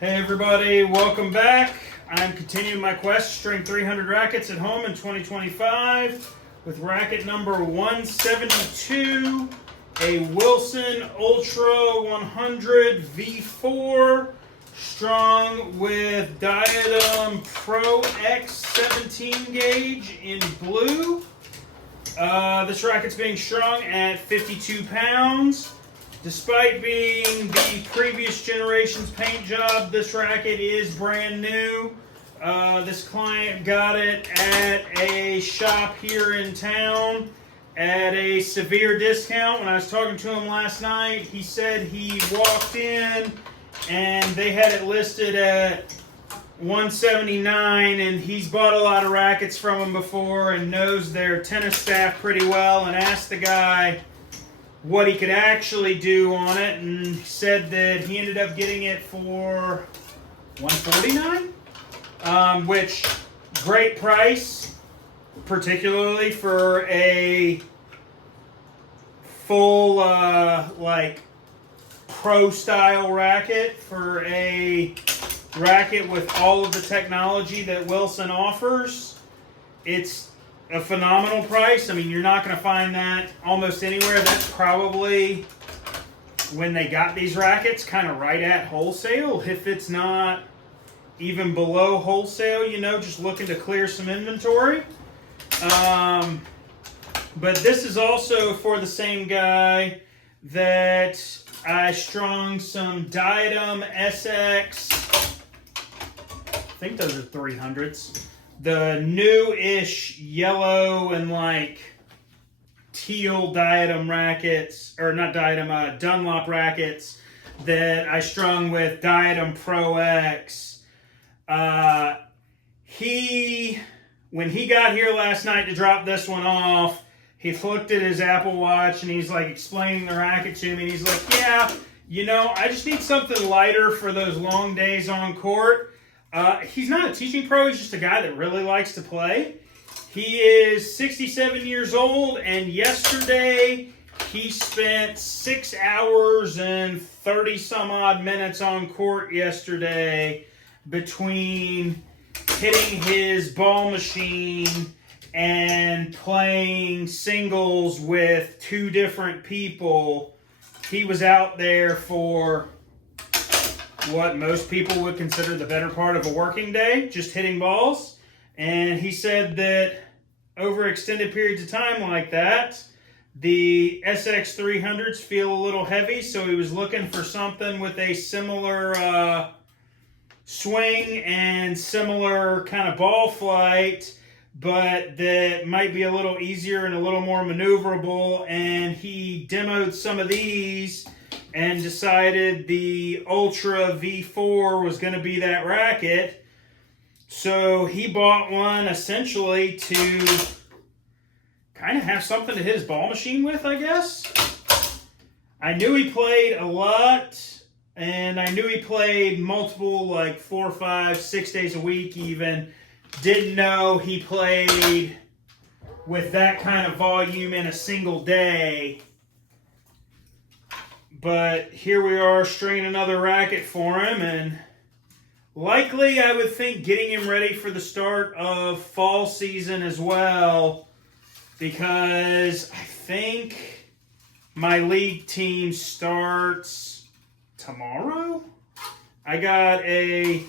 Hey everybody, welcome back. I'm continuing my quest to string 300 rackets at home in 2025 with racket number 172, a Wilson Ultra 100 V4 strung with Diadem Pro X 17 gauge in blue. This racket's being strung at 52 pounds. Despite being the previous generation's paint job, this racket is brand new. This client got it at a shop here in town at a severe discount. When I was talking to him last night, he said he walked in and they had it listed at $179, and he's bought a lot of rackets from them before and knows their tennis staff pretty well, and asked the guy what he could actually do on it, and said that he ended up getting it for $149, which great price, particularly for a full like pro style racket, for a racket with all of the technology that Wilson offers. It's a phenomenal price. I mean, you're not going to find that almost anywhere. That's probably, when they got these rackets, kind of right at wholesale, if it's not even below wholesale, you know, just looking to clear some inventory. But this is also for the same guy that I strung some Diadem SX, I think those are 300s. The new-ish yellow and like teal Diadem rackets, or not Diadem, Dunlop rackets that I strung with Diadem Pro X. When he got here last night to drop this one off, he looked at his Apple Watch and he's like explaining the racket to me, and he's like, yeah, you know, I just need something lighter for those long days on court. He's not a teaching pro, he's just a guy that really likes to play. He is 67 years old, and yesterday he spent 6 hours and 30 some odd minutes on court yesterday between hitting his ball machine and playing singles with two different people. He was out there for what most people would consider the better part of a working day, just hitting balls. And he said that over extended periods of time like that, the SX300s feel a little heavy, so he was looking for something with a similar swing and similar kind of ball flight, but that might be a little easier and a little more maneuverable. And he demoed some of these and decided the Ultra V4 was going to be that racket. So he bought one essentially to kind of have something to hit his ball machine with, I guess. I knew he played a lot, and I knew he played multiple, like 4, 5, 6 days a week even. Didn't know he played with that kind of volume in a single day. But here we are stringing another racket for him, and likely I would think getting him ready for the start of fall season as well, because I think my league team starts tomorrow. I got a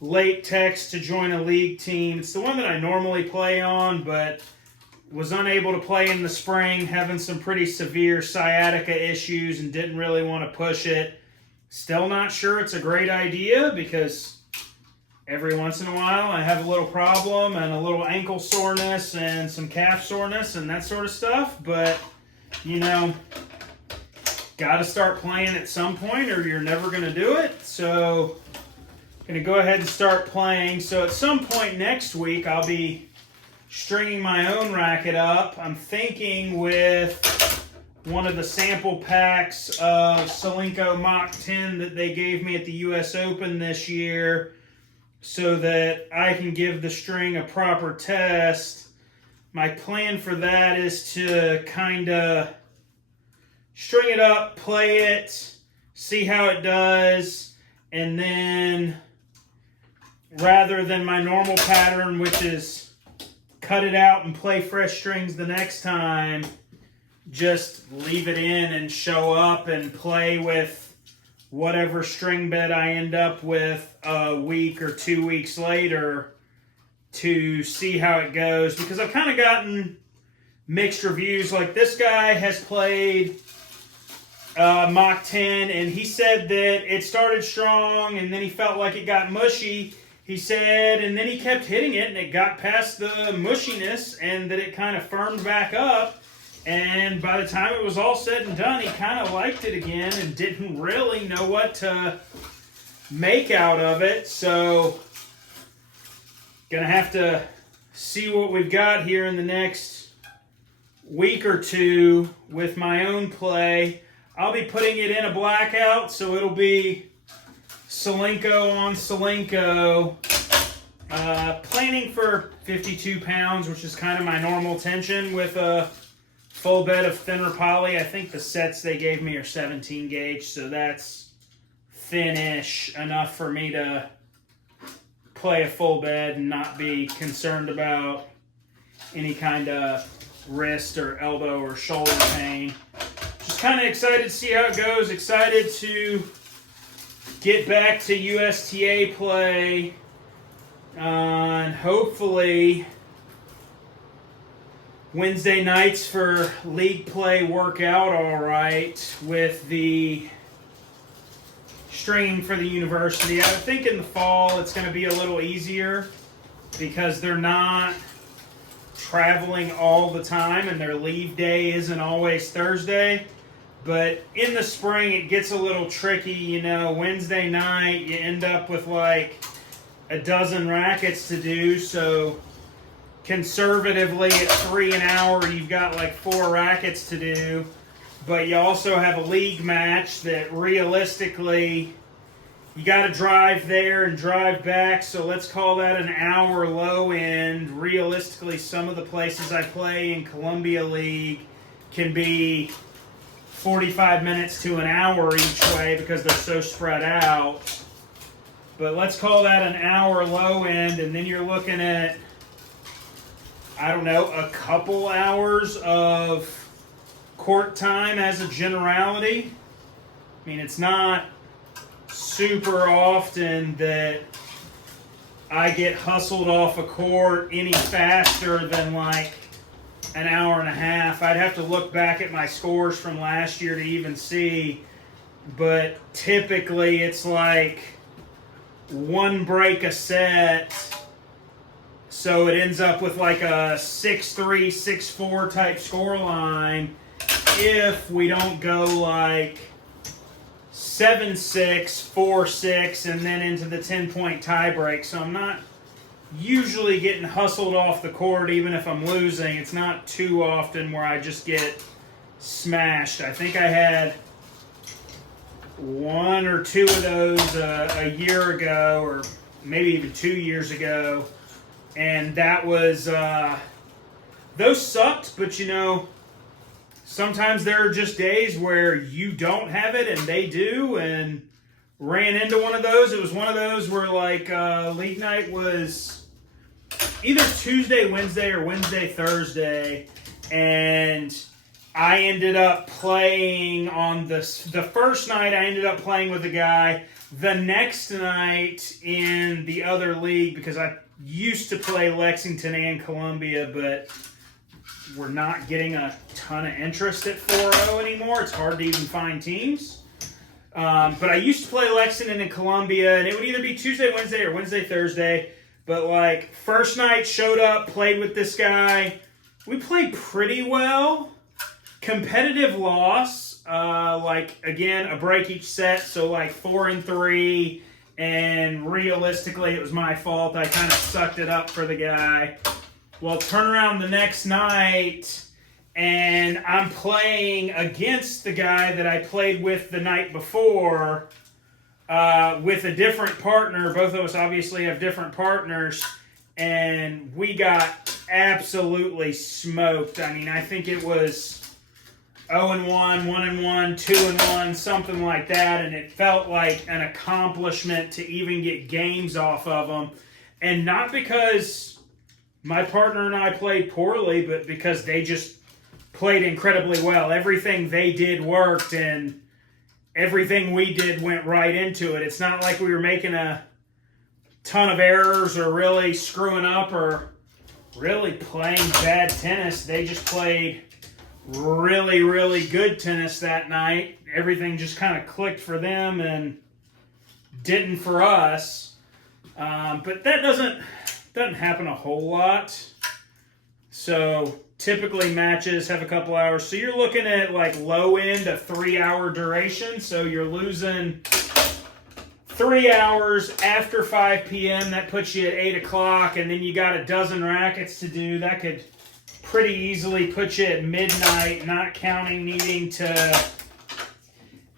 late text to join a league team. It's the one that I normally play on, but was unable to play in the spring, having some pretty severe sciatica issues and didn't really want to push it. Still not sure it's a great idea, because every once in a while I have a little problem and a little ankle soreness and some calf soreness and that sort of stuff. But, you know, got to start playing at some point or you're never going to do it. So I'm going to go ahead and start playing. So at some point next week I'll be stringing my own racket up. I'm thinking with one of the sample packs of Solinco Mach 10 that they gave me at the US Open this year, so that I can give the string a proper test. My plan for that is to kind of string it up, play it, see how it does, And then rather than my normal pattern, which is cut it out and play fresh strings the next time, just leave it in and show up and play with whatever string bed I end up with a week or 2 weeks later to see how it goes. Because I've kind of gotten mixed reviews. Like this guy has played Mach 10 and he said that it started strong and then he felt like it got mushy. He said, and then he kept hitting it and it got past the mushiness and that it kind of firmed back up. And by the time it was all said and done, he kind of liked it again and didn't really know what to make out of it. So, gonna have to see what we've got here in the next week or two with my own play. I'll be putting it in a blackout, so it'll be Solinco on Solinco. Planning for 52 pounds, which is kind of my normal tension with a full bed of thinner poly. I think the sets they gave me are 17 gauge, so that's thin-ish enough for me to play a full bed and not be concerned about any kind of wrist or elbow or shoulder pain. Just kind of excited to see how it goes. Excited to get back to USTA play and hopefully Wednesday nights for league play work out all right with the stringing for the university. I think in the fall it's going to be a little easier because they're not traveling all the time and their leave day isn't always Thursday. But in the spring it gets a little tricky, you know. Wednesday night you end up with like a dozen rackets to do, so conservatively at 3 an hour you've got like 4 rackets to do, but you also have a league match that realistically you got to drive there and drive back, so let's call that an hour low end. Realistically, some of the places I play in Columbia League can be 45 minutes to an hour each way because they're so spread out, but let's call that an hour low end, and then you're looking at, I don't know, a couple hours of court time as a generality. I mean, it's not super often that I get hustled off a court any faster than like an hour and a half. I'd have to look back at my scores from last year to even see, but typically it's like 1 break a set. So it ends up with like a 6-3, 6-4 type score line if we don't go like 7-6, 4-6, and then into the 10-point tie break. So I'm not usually getting hustled off the court even if I'm losing. It's not too often where I just get smashed. I think I had 1 or 2 of those a year ago, or maybe even 2 years ago. And that was, those sucked, but you know, sometimes there are just days where you don't have it and they do, and ran into one of those. It was one of those where like league night was either Tuesday, Wednesday, or Wednesday, Thursday, and I ended up playing on the first night, I ended up playing with a guy. The next night in the other league, because I used to play Lexington and Columbia, but we're not getting a ton of interest at 4-0 anymore. It's hard to even find teams. But I used to play Lexington and Columbia, and it would either be Tuesday, Wednesday, or Wednesday, Thursday. But like first night, showed up, played with this guy. We played pretty well. Competitive loss. Like again, a break each set, so like 4-3. And realistically, it was my fault. I kind of sucked it up for the guy. Well, turn around the next night, and I'm playing against the guy that I played with the night before with a different partner. Both of us obviously have different partners, and we got absolutely smoked. I mean, I think it was 0-1, 1-1, 2-1, something like that, and it felt like an accomplishment to even get games off of them. And not because my partner and I played poorly, but because they just played incredibly well. Everything they did worked, and everything we did went right into it. It's not like we were making a ton of errors or really screwing up or really playing bad tennis. They just played really, really good tennis that night. Everything just kind of clicked for them and didn't for us. But that doesn't happen a whole lot. So typically matches have a couple hours. So you're looking at like low end a 3-hour duration. So you're losing 3 hours after 5 p.m. That puts you at 8 o'clock, and then you got a dozen rackets to do. That could pretty easily put you at midnight, not counting needing to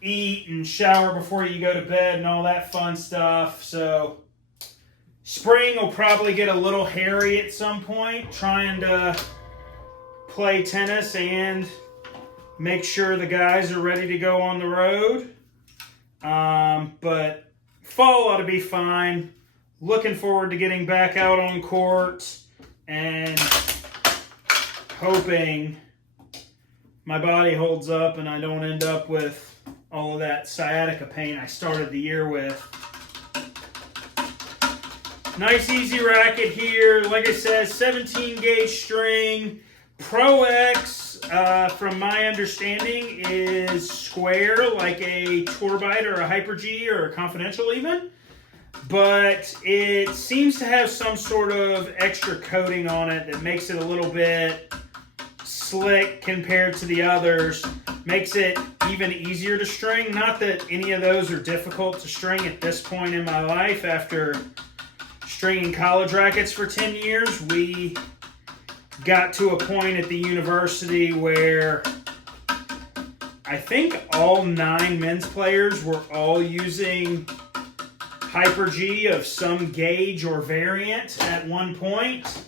eat and shower before you go to bed and all that fun stuff. So spring will probably get a little hairy at some point, trying to play tennis and make sure the guys are ready to go on the road. But fall ought to be fine. Looking forward to getting back out on court and hoping my body holds up and I don't end up with all of that sciatica pain I started the year with. Nice easy racket here. Like I said, 17 gauge string. ProX, from my understanding, is square like a Tour Bite or a Hyper G or a Confidential even. But it seems to have some sort of extra coating on it that makes it a little bit slick compared to the others. Makes it even easier to string. Not that any of those are difficult to string at this point in my life. After stringing college rackets for 10 years, we got to a point at the university where I think all 9 men's players were all using Hyper G of some gauge or variant at one point.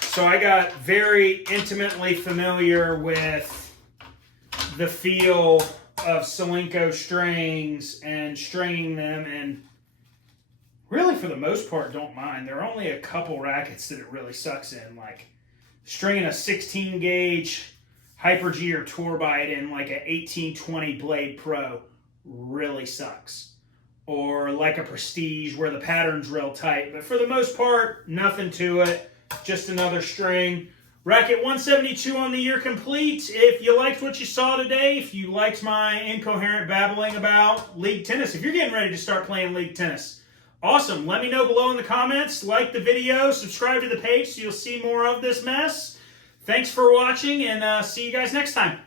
So I got very intimately familiar with the feel of Solinco strings and stringing them, and really for the most part don't mind. There are only a couple rackets that it really sucks in, like stringing a 16 gauge Hyper G or Tour Bite in like a 1820 Blade Pro really sucks. Or like a Prestige where the pattern's real tight. But for the most part, nothing to it. Just another string. Racket 172 on the year complete. If you liked what you saw today, if you liked my incoherent babbling about league tennis, if you're getting ready to start playing league tennis, awesome. Let me know below in the comments. Like the video, subscribe to the page so you'll see more of this mess. Thanks for watching, and see you guys next time.